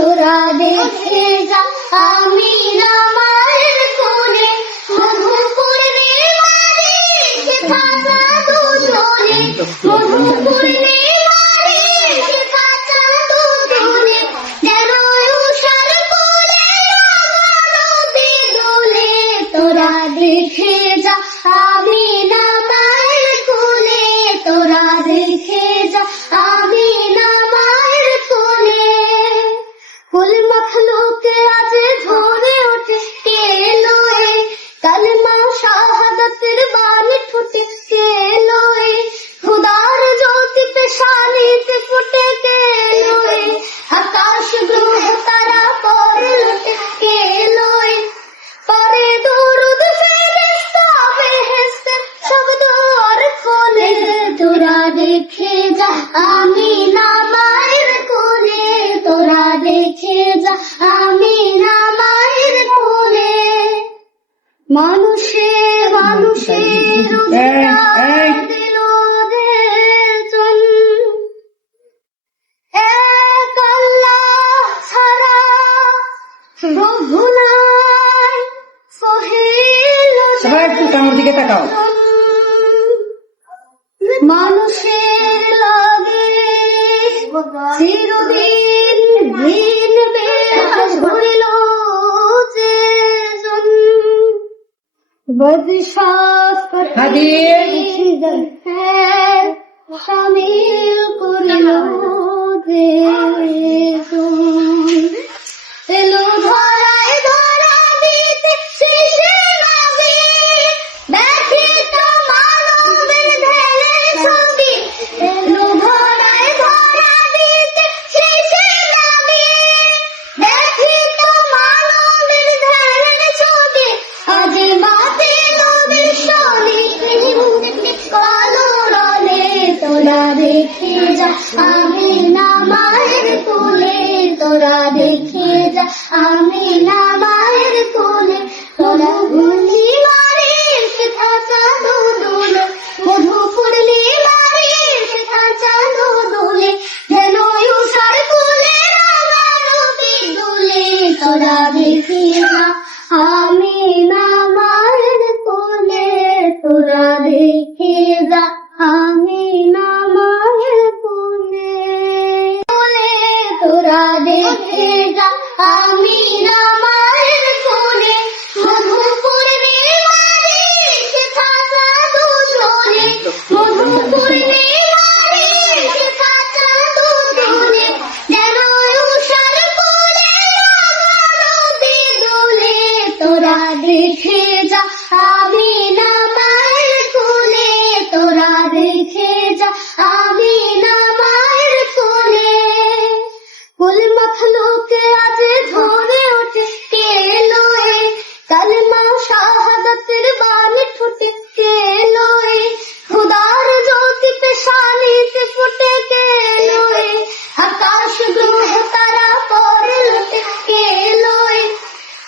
তোরা দেখে যা আমি না মায়ের কোলে মধুপুরে মারে শেখা জাদু তোলে মধুপুরে মারে শেখা জাদু তোলে যেন উষার কোলে নদী দোলে তোরা দেখে যা আমি না মায়ের কোলে তোরা দেখে যা আমি না মায়ের কোলে কুল মখলুকে আজ ধরে ওঠে কে লোয়ে কালমা শাহাদাতের বাণী ফুটে কে লোয়ে খুদার জ্যোতি पे শানিতে ফুটে কে লোয়ে আকাশ গ্রহ তারা পরে লুটে কে লোয়ে পরে দুরুদ ফেরেশতা বেহেশতে সব দুয়ার খোলে তোরা দেখে যা আমি না মায়ের কোলে তোরা দেখে যা আমি না মায়ের কোলে মানুষে অধিকার দিল রে জন এক আল্লাহ ছাড়া প্রভু নাই সহিল সবাই একটু আমার দিকে তাকাও। মানুষের লাগে চিরদিন ভিন বেশ হইল যে জন বদশাস হাদির শামিল করিল যে জন এলো ধরায় ধরা দিতে শেষে নাবি ব্যথিত মানবের ধ্যানে ছবি এলো ধরায় ধরা দিতে শেষে নাবি ব্যথিত মানবের ধ্যানে ছবি আজ বাতিল বিশ্বনি কালো রলে তোরা দেখে যা আমি না মায়ের কোলে তোরা দেখে যা আমি না মায়ের কোলে তোরা গুলি মারে শেখা চাঁদো দোলে মধুপুরলি মারে শেখা চাঁদো দোলে যেন উষার কোলে রাঙা নদী দোলে তোরা দেখে যা আমি না মায়ের কোলে তোরা দেখে যা আমি না মায়ের কোলে তোরা দেখে যা আমি না মায়ের কোলে মধুপুরে মারে শেখা জাদু তোলে মধুপুরে মারে শেখা জাদু তোলে যেন উষার কোলে নদী দোলে তোরা দেখে যা আমি না মায়ের কোলে তোরা দেখে যা আমি না মায়ের কোলে কুল মখলুকে আজ ধরে ওঠে কে লোয়ে কালমা শাহাদাতের বাণী ফুটে কে লোয়ে খুদার জ্যোতি पे শানিতে ফুটে কে লোয়ে আকাশ গ্রহ তারা পরে লুটে কে লোয়ে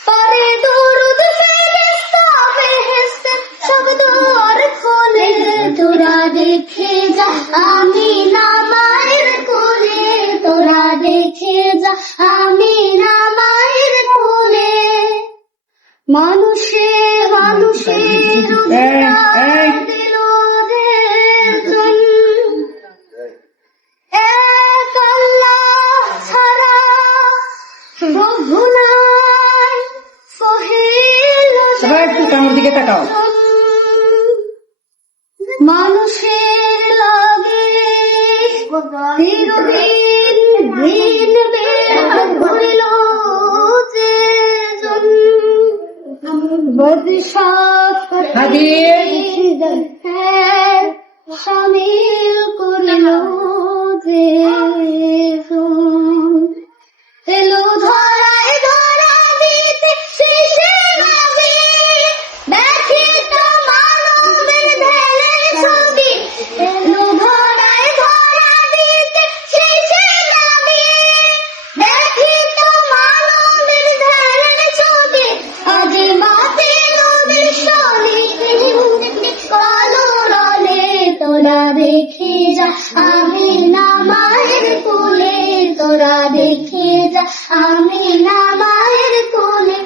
পরে দুরুদ ফেরেশতা বেহেশতে সব দুয়ার খোলে তোরা দেখে যা আমি না মায়ের কোলে তোরা দেখে যা আমি না মায়ের কোলে মানুষে অধিকার দিল রে জন এক আল্লাহ ছাড়া প্রভু নাই সহিল সবাই একটু আমার দিকে তাকাও। মানুষের লাগে চিরদিন ভিন বেশ হইল যে জন বদশাস হাদির শামিল করিল যে জন এলো ধরায় ধরা দিতে শেষে নাবি ব্যথিত মানবের ধ্যানে ছবি এলো ধরায় ধরা দিতে শেষে নাবি ব্যথিত মানবের ধ্যানে ছবি আজ বাতিল বিশ্বনি কালো রলে তোরা রেখে যা, আমি না মায়ের কোলে